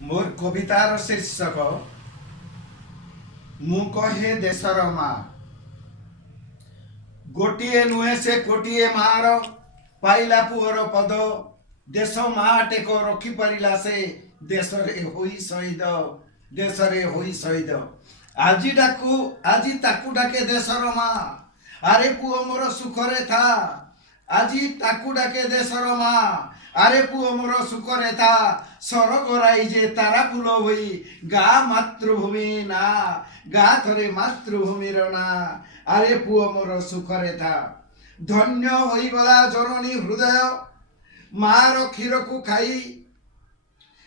मोर कवितार शीर्षक मु कहे देशर माँ। गोटिए नुहे से कोटिए मार पाइला पुअर पद देश माँ टेक रखी पारिला से देशरे होई शहीद देशरे होई शहीद। আজি ताकू डाके देशर माँ आरे पुओ मोर सुखरे था। আজি ताकू डाके देशर माँ आरे पुओ मोर सुखरे था। सरग राइजे तारा फुल होई गा मातृभूमि ना गा थरे मातृभूमिर ना आरे पुओ मोर सुखरे था। धन्य होई गला जननी हृदय मार क्षीर को खाई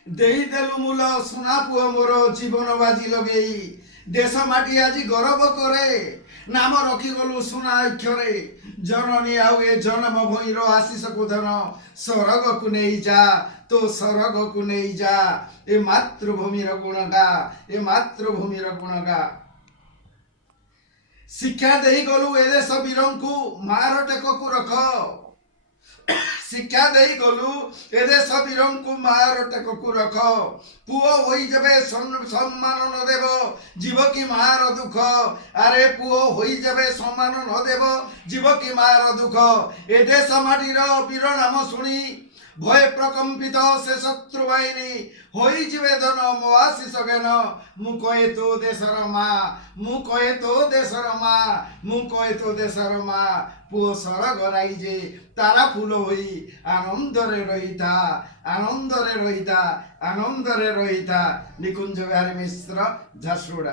देई देलु मूल सुना पुओ मोर जीवन बाजी लगेई। देश माटी आज गौरव करे नाम रखी गलु सुना अक्षरे जननी आउ ए जन्म भईर आशीष को धन स्वर्ग को नहीं जा तो स्वर्ग को नहीं जा। ए मातृभूमिर गुण गा ए मातृभूमिर गुण गा। शिक्षा देई गलु ए देश वीरंकु मार टेक को रख। शिक्षा देई गलु ए देश वीरंकु मार टेक को रख। पुओ होई जबे सम्मान न देव जीव की मार दुख। अरे पुओ होई जबे सम्मान न देव जीव की मार दुख। ए देश माटीर वीर नाम शुणी भय प्रकम्पित से शत्रु बाहिनी होई जीवेदन मो आशीष ज्ञान। मु कहे तो देशर माँ मु कहे तो देशर माँ मु कहे तो देशर माँ। पुओ सरग राइजे तारा फुल होई आनंदरे रहिता आनंदरे रहिता आनंदरे रहिता। निकुंज बिहारी मिश्र झारसुगुड़ा।